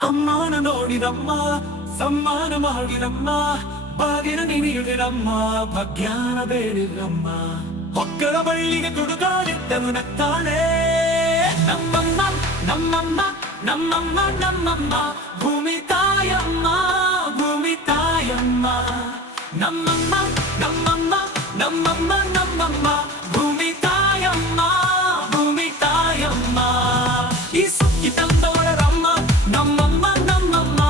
ಅಮ್ಮನ ನೋಡಿದಮ್ಮ ಸಮ್ಮಾನ ಮಾಡಿರಮ್ಮ ಬಾಗಿನ ನೀಡಿರಮ್ಮ ಭಾಗ್ಯಾನ ಬೇಡಿರಮ್ಮ ಹೊಕ್ಕರ ಬಳ್ಳಿಗೆ ಗುಡುಗಾಡಿದ್ದನು ನತ್ತಾಳೆ ನಮ್ಮಮ್ಮ ನಮ್ಮಮ್ಮ ನಮ್ಮಮ್ಮ ನಮ್ಮಮ್ಮ ಭೂಮಿ ತಾಯಮ್ಮ ಭೂಮಿ ತಾಯಮ್ಮ ನಮ್ಮಮ್ಮ ನಮ್ಮಮ್ಮ ನಮ್ಮಮ್ಮ ನಮ್ಮಮ್ಮ ಭೂಮಿ ತಾಯಮ್ಮ ಭೂಮಿ ತಾಯಮ್ಮ ಈ ಸುಕ್ಕಿ ತಂದವಳರಮ್ಮ ನಮ್ಮಮ್ಮ ನಮ್ಮಮ್ಮ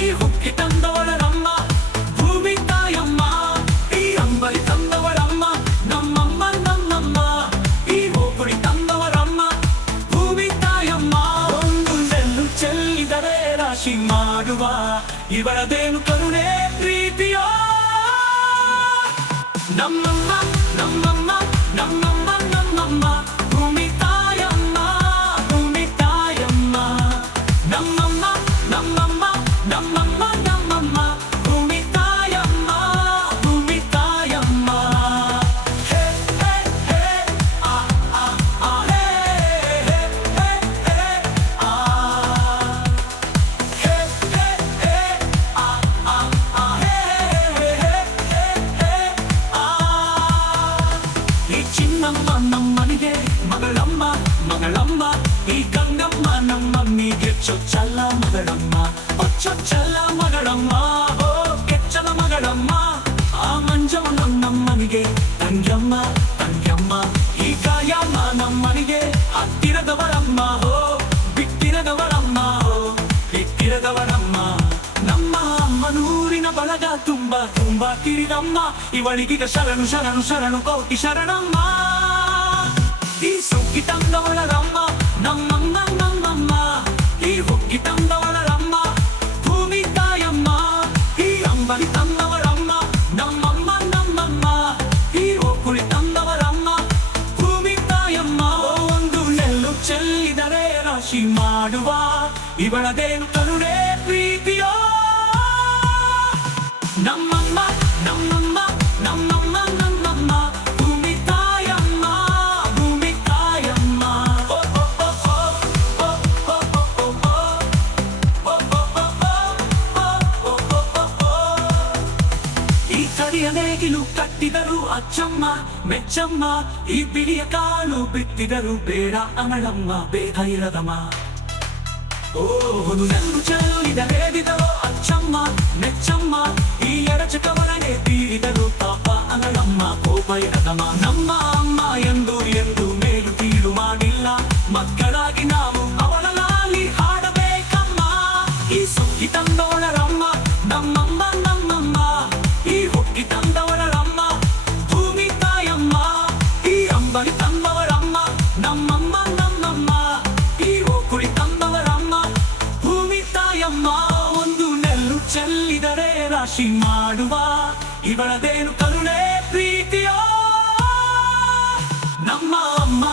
ಈ ಹುಕ್ಕಿ ತಂದವಳರಮ್ಮ ಭೂಮಿ ತಾಯಮ್ಮ ಈ ಅಂಬರಿ ತಂದವಳಮ್ಮ ನಮ್ಮಮ್ಮ ನಮ್ಮಮ್ಮ ಈ ಹೋಗುಡಿ ತಂದವರಮ್ಮ ಭೂಮಿ ತಾಯಮ್ಮ ಒಂದು ನೆಲ್ಲು ಚೆಲ್ಲಿದರೆ ರಾಶಿ ಮಾಡುವ ಇವರದೇನು ಕರುಣೆ ಪ್ರೀತಿಯೋ ನಮ್ಮಮ್ಮ ನಮ್ಮಮ್ಮ ನಮ್ಮಮ್ಮ ನಮ್ಮಮ್ಮ ಭೂಮಿ ತಾಯಮ್ಮ ಭೂಮಿ ತಾಯಮ್ಮ ನಮ್ಮಮ್ಮ ನಮ್ಮಮ್ಮ ನಮ್ಮಮ್ಮ ನಮ್ಮಮ್ಮ ಭೂಮಿ ತಾಯಮ್ಮ ಭೂಮಿ ತಾಯಮ್ಮ ಹೇ ಹೇ ಹೇ ಆ ಆ ಆ ಹೇ ಹೇ ಹೇ ಹೇ ಆ ಹೇ ಹೇ ಹೇ ಆ ಆ ಆ ಹೇ ಹೇ ಹೇ ಹೇ ಆ ಈ ಚಿನ್ನಮ್ಮ ನಮ್ಮನಿಗೆ ಮಗಳಮ್ಮ ಮಗಳಮ್ಮ ಈ ಗಂಗಮ್ಮ ನಮ್ಮಮ್ಮಿಗೆ ಚೊಚ್ಚಲ ಮಗಳಮ್ಮ ಚೊಚ್ಚಲ ಮಗಳಮ್ಮ ಓ ಕೆಚ್ಚಲ ಮಗಳಮ್ಮ ಆ ಮಂಜಮ್ಮ ನಮ್ಮನಿಗೆ ತಂಗ್ಯಮ್ಮ ತಂಗ್ಯಮ್ಮ ಈ ಗಾಯಮ್ಮ ನಮ್ಮನಿಗೆ ಹತ್ತಿರದವರಮ್ಮ ಓ ಬಿಟ್ಟಿರದವರಮ್ಮ ಓ ಬಿಟ್ಟಿರದವರಮ್ಮ ನಮ್ಮ ಅಮ್ಮನೂರಿನ ಬಳಗ ತುಂಬ ತುಂಬ ಕಿರಿದಮ್ಮ ಇವಳಿಗೀಗ ಶರಣು ಶರಣು ಶರಣು ಕೋಟಿ ಶರಣಮ್ಮ ಈ ಸುಗ್ಗಿ ತಂದವಳರಮ್ಮ ನಮ್ಮಮ್ಮ ನಮ್ಮಮ್ಮ ಈ ಹುಗ್ಗಿ ತಂದವಳರಮ್ಮ ಭೂಮಿ ತಾಯಮ್ಮ ಈ ಅಂಬಲಿ ತಂದವರಮ್ಮ ನಮ್ಮಮ್ಮ ನಮ್ಮಮ್ಮ ಈ ಓಕುಳಿ ತಂದವರಮ್ಮ ಭೂಮಿ ತಾಯಮ್ಮ ಒಂದು ನೆಲ್ಲು ಚೆಲ್ಲಿದರೆ ರಾಶಿ ಮಾಡುವ ಇವಳದೇನು ಕರುಣೆ ಪ್ರೀತಿಯೋ ನಮ್ಮಮ್ಮ ನಮ್ಮಮ್ಮ ನಮ್ಮಮ್ಮ ನಮ್ಮಮ್ಮ ಭೂಮಿ ತಾಯಮ್ಮ ಭೂಮಿ ತಾಯಮ್ಮ ಓ ಓ ಓ ಓ ಓ ಓ ಓ ಓ ಓ ಈ ಕಡಿಯ ನೇಗಿಲು ಕಟ್ಟಿದರು ಅಚ್ಚಮ್ಮ ಮೆಚ್ಚಮ್ಮ ಈ ಬಿಳಿಯ ಕಾಲು ಬಿತ್ತಿದರು ಬೇಡ ಅಮಳಮ್ಮ ಬೇಗ ಇರದಮ್ಮ ಓದು ನೆಲ್ಲು ಚೆಲ್ಲಿದರೇದಿದರೋ ಅಚ್ಚಮ್ಮ ಮೆಚ್ಚಮ್ಮ ಈ ಎರಚಕವರನೆ ತೀರಿದರು ಪಾಪ ಅಗಳಮ್ಮ ಕೋಪ ಇರದಮ್ಮ ನಮ್ಮ ಅಮ್ಮ ಎಂದು ಎಂದು ಮೇಲು ತೀರು ಮಾಡಿಲ್ಲ ಮಕ್ಕಳಾಗಿ ನಾವು ಅವಳ ಲಾಲಿ ಹಾಡಬೇಕಮ್ಮ ಈ ಸುಗ್ಗಿ ತಂದವಳರಮ್ಮ ನಮ್ಮಮ್ಮ ನಮ್ಮಮ್ಮ ಈ ಹುಗ್ಗಿ ತಂದವಳರಮ್ಮ ಭೂಮಿ ತಾಯಮ್ಮ ಈ ಅಂಬಲಿ ತಂದವರಮ್ಮ ನಮ್ಮಮ್ಮ ನಮ್ಮಮ್ಮ ಈ ಓಕುಳಿ ತಂದವರಮ್ಮ ಭೂಮಿ ತಾಯಮ್ಮ ಒಂದು ನೆಲ್ಲು ಚೆಲ್ಲಿದರೆ ರಾಶಿ ಮಾಡುವ ಇವಳದೇನು ಕರುಣೆ ಪ್ರೀತಿಯೋ ನಮ್ಮ ಅಮ್ಮ